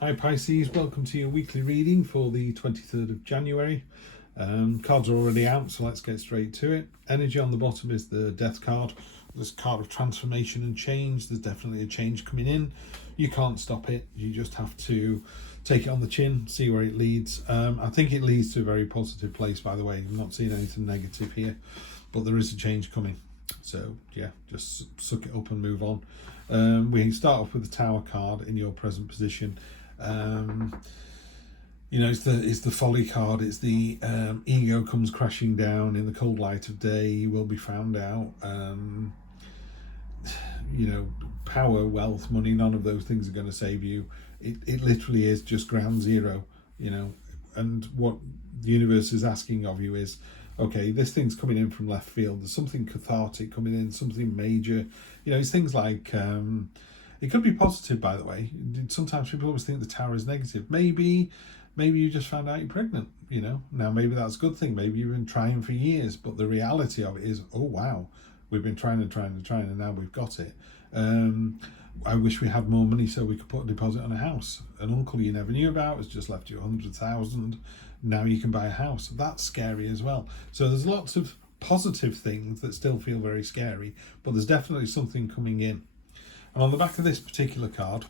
Hi Pisces, welcome to your weekly reading for the 23rd of January. Cards are already out, so let's get straight to it. Energy on the bottom is the Death card. This card of transformation and change. There's definitely a change coming in. You can't stop it. You just have to take it on the chin, see where it leads. I think it leads to a very positive place, by the way. I'm not seeing anything negative here, but there is a change coming. So yeah, just suck it up and move on. We start off with the Tower card in your present position. It's the folly card. It's the ego comes crashing down in the cold light of day. You will be found out. Power, wealth, money, none of those things are going to save you. It literally is just ground zero, and what the universe is asking of you is, okay, this thing's coming in from left field. There's something cathartic coming in, something major. It's things like, it could be positive, by the way. Sometimes people always think the Tower is negative. Maybe you just found out you're pregnant, Now, maybe that's a good thing. Maybe you've been trying for years, but the reality of it is, oh, wow, we've been trying, and now we've got it. I wish we had more money so we could put a deposit on a house. An uncle you never knew about has just left you 100,000. Now you can buy a house. That's scary as well. So there's lots of positive things that still feel very scary, but there's definitely something coming in. And on the back of this particular card,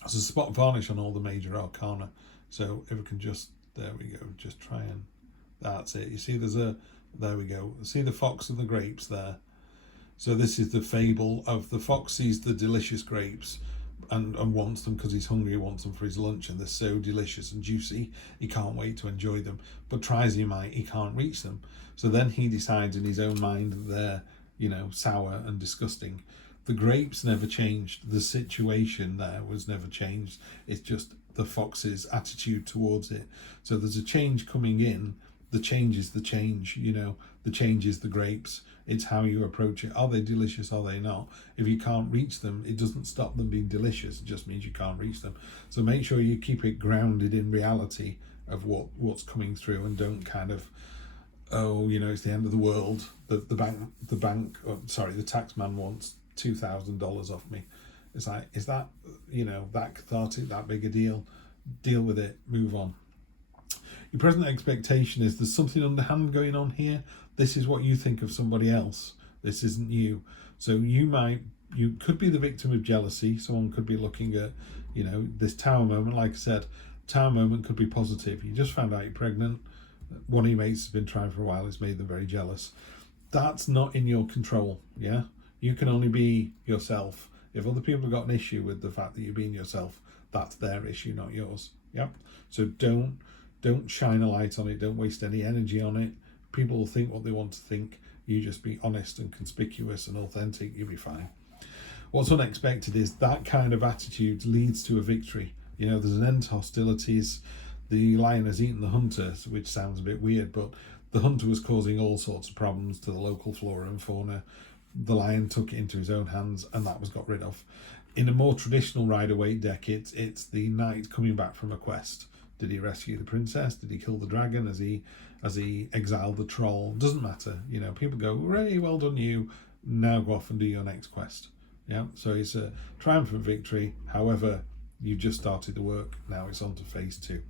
there's a spot varnish on all the major arcana. So if we can just, there we go, just try and, that's it. You see there we go. See the fox and the grapes there. So this is the fable of the fox sees the delicious grapes and wants them because he's hungry, he wants them for his lunch, and they're so delicious and juicy, he can't wait to enjoy them. But tries he might, he can't reach them. So then he decides in his own mind that they're, sour and disgusting. The grapes never changed. The situation there was never changed. It's just the fox's attitude towards it. So there's a change coming in. The change is the change, the change is the grapes. It's how you approach it. Are they delicious? Are they not? If you can't reach them, it doesn't stop them being delicious. It just means you can't reach them. So make sure you keep it grounded in reality of what's coming through, and don't kind of, it's the end of the world. The tax man wants $2,000 off me. It's like, is that, that cathartic, that big a deal? Deal with it, move on. Your present expectation is there's something underhand going on here. This is what you think of somebody else. This isn't you. So you could be the victim of jealousy. Someone could be looking at, this Tower moment. Like I said, Tower moment could be positive. You just found out you're pregnant. One of your mates has been trying for a while. It's made them very jealous. That's not in your control, yeah? You can only be yourself. If other people have got an issue with the fact that you're being yourself, that's their issue, not yours. Yeah. So don't shine a light on it. Don't waste any energy on it. People will think what they want to think. You just be honest and conspicuous and authentic. You'll be fine. What's unexpected is that kind of attitude leads to a victory. There's an end to hostilities. The lion has eaten the hunter, which sounds a bit weird, but the hunter was causing all sorts of problems to the local flora and fauna. The lion took it into his own hands, and that was got rid of. In a more traditional Rider-Waite deck, it's the knight coming back from a quest. Did he rescue the princess? Did he kill the dragon? Has he exiled the troll? Doesn't matter. People go, hooray, well done you. Now go off and do your next quest. Yeah. So it's a triumphant victory. However, you've just started the work. Now it's on to phase 2.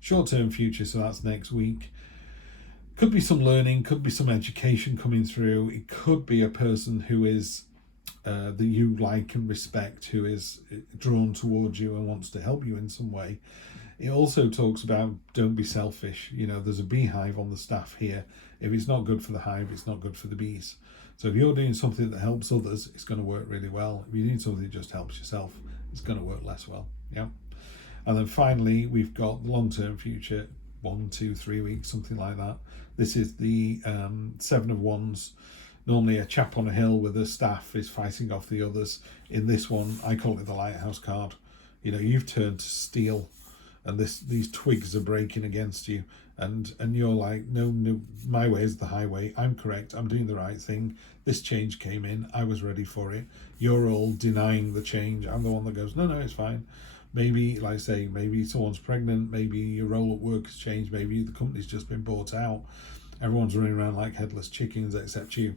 Short-term future, so that's next week. Could be some learning, could be some education coming through. It could be a person who is that you like and respect, who is drawn towards you and wants to help you in some way. It also talks about don't be selfish. There's a beehive on the staff here. If it's not good for the hive, it's not good for the bees. So if you're doing something that helps others, it's going to work really well. If you're doing something that just helps yourself, it's going to work less well. Yeah. And then finally, we've got the long-term future, 1, 2, 3 weeks, something like that. This is the 7 of Wands. Normally a chap on a hill with a staff is fighting off the others. In this one, I call it the lighthouse card. You've turned to steel, and these twigs are breaking against you, and you're like, no, my way is the highway. I'm correct. I'm doing the right thing. This change came in. I was ready for it. You're all denying the change. I'm the one that goes, no, it's fine. Maybe, like I say, maybe someone's pregnant, maybe your role at work has changed, maybe the company's just been bought out. Everyone's running around like headless chickens except you.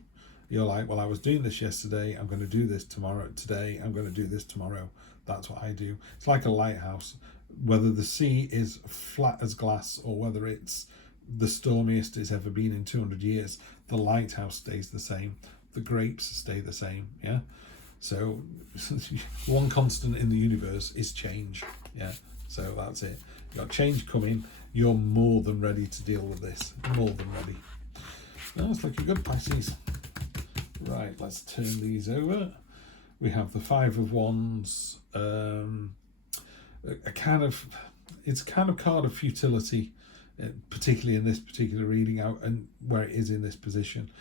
You're like, well, I was doing this yesterday, I'm going to do this tomorrow. Today, I'm going to do this tomorrow. That's what I do. It's like a lighthouse. Whether the sea is flat as glass or whether it's the stormiest it's ever been in 200 years, the lighthouse stays the same. The grapes stay the same, yeah? So one constant in the universe is change, yeah? So that's it. You've got change coming. You're more than ready to deal with this. More than ready. No, it's looking good, Pisces. Right, let's turn these over. We have the Five of Wands. It's kind of card of futility, particularly in this particular reading out and where it is in this position.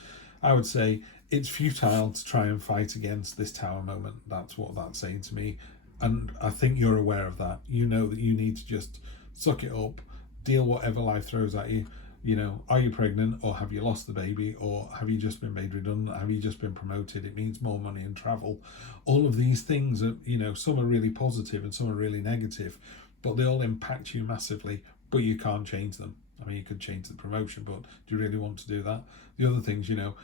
I would say it's futile to try and fight against this Tower moment. That's what that's saying to me. And I think you're aware of that. You know that you need to just suck it up, deal whatever life throws at you. You know, are you pregnant, or have you lost the baby, or have you just been made redundant? Have you just been promoted? It means more money and travel. All of these things are, you know, some are really positive and some are really negative, but they all impact you massively, but you can't change them. I mean, you could change the promotion, but do you really want to do that? The other things, you know,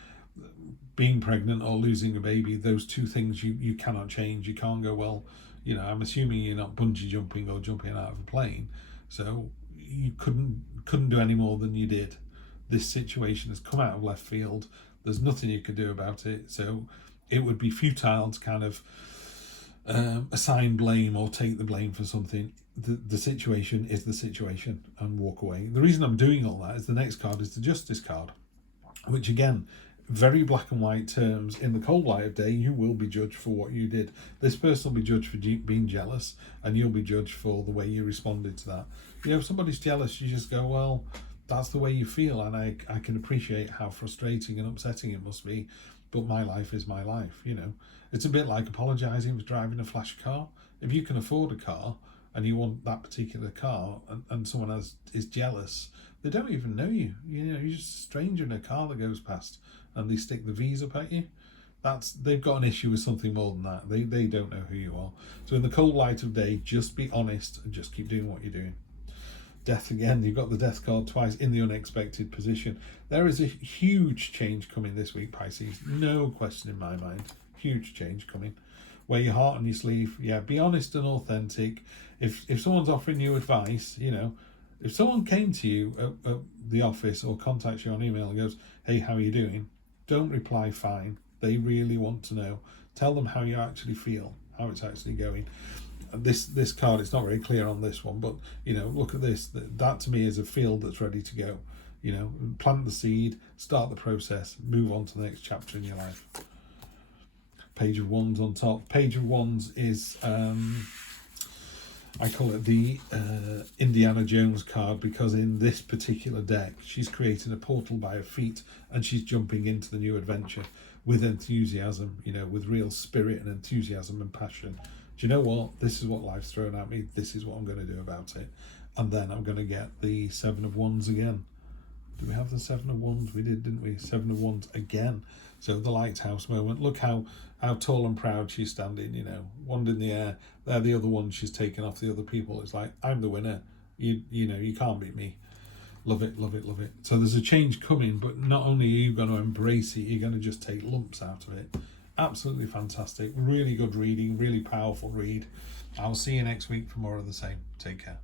being pregnant or losing a baby, those two things you cannot change. You can't go, well, you know, I'm assuming you're not bungee jumping or jumping out of a plane, so you couldn't do any more than you did. This situation has come out of left field. There's nothing you could do about it, so it would be futile to kind of assign blame or take the blame for something. The situation is the situation, and walk away. The reason I'm doing all that is the next card is the Justice card, which again, very black and white terms. In the cold light of day, you will be judged for what you did. This person will be judged for being jealous, and you'll be judged for the way you responded to that. You know, if somebody's jealous, you just go, well, that's the way you feel, and I can appreciate how frustrating and upsetting it must be, but my life is my life, you know. It's a bit like apologising for driving a flash car. If you can afford a car and you want that particular car, and someone else is jealous, they don't even know you. You know, you're just a stranger in a car that goes past, and they stick the V's up at you. They've got an issue with something more than that. They don't know who you are. So in the cold light of day, just be honest and just keep doing what you're doing. Death again, you've got the Death card twice in the unexpected position. There is a huge change coming this week, Pisces. No question in my mind. Huge change coming. Wear your heart on your sleeve. Yeah, be honest and authentic. If someone's offering you advice, you know, if someone came to you at the office or contacts you on email and goes, hey, how are you doing? Don't reply fine. They really want to know. Tell them how you actually feel, how it's actually going. This card, it's not very clear on this one, but, you know, look at this. That to me is a field that's ready to go. You know, plant the seed, start the process, move on to the next chapter in your life. Page of Wands on top. Page of Wands is, I call it the Indiana Jones card, because in this particular deck, she's creating a portal by her feet and she's jumping into the new adventure with enthusiasm, you know, with real spirit and enthusiasm and passion. Do you know what? This is what life's thrown at me. This is what I'm going to do about it. And then I'm going to get the Seven of Wands again. Did we have the Seven of Wands? We did, didn't we? Seven of Wands again. So the lighthouse moment. Look how tall and proud she's standing, you know, wand in the air. They're the other one she's taken off the other people. It's like, I'm the winner. You know, you can't beat me. Love it, love it, love it. So there's a change coming, but not only are you going to embrace it, you're going to just take lumps out of it. Absolutely fantastic. Really good reading, really powerful read. I'll see you next week for more of the same. Take care.